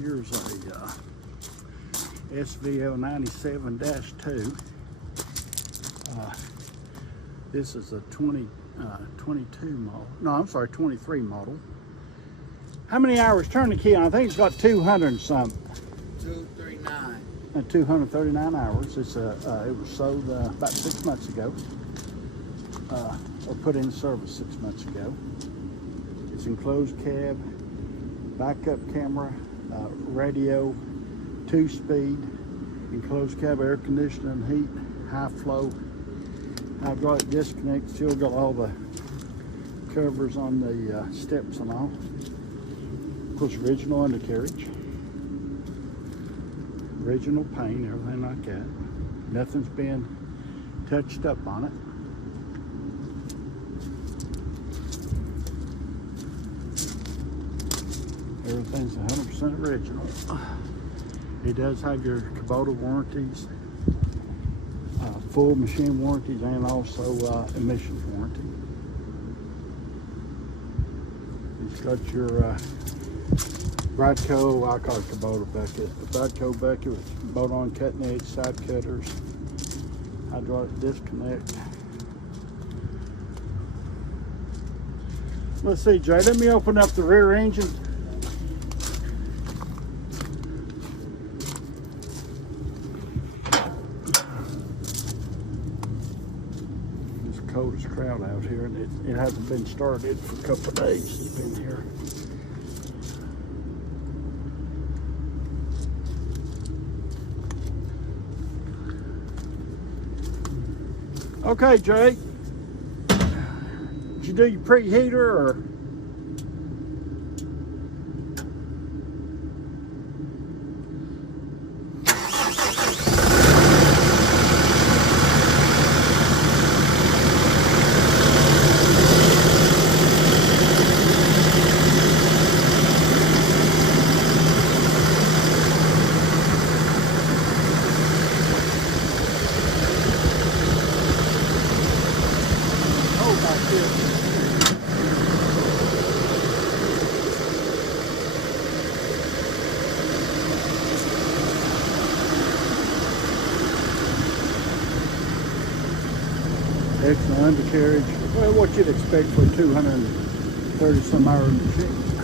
Here's a SVL97-2. This is a 22 model. No, I'm sorry, 23 model. How many hours? Turn the key on. I think it's got 200 and something. 239. 239 hours. It's it was sold about 6 months ago, or put in service 6 months ago. It's enclosed cab, backup camera, radio, 2-speed, enclosed cab, air conditioning, heat, high flow, hydraulic disconnect. Still got all the covers on the steps and all. Of course, original undercarriage, original paint, everything like that. Nothing's been touched up on it. Everything's 100% original. It does have your Kubota warranties, full machine warranties, and also emissions warranty. It's got your Bradco, I call it Kubota bucket. The Bradco bucket with bolt-on cutting edge side cutters, hydraulic disconnect. Let's see, Jay, let me open up the rear engine. It's the coldest crowd out here, and it hasn't been started for a couple of days. It's been here. Okay, Jay, did you do your preheater or? Excellent undercarriage. Well, what you'd expect for a 230 some hour machine.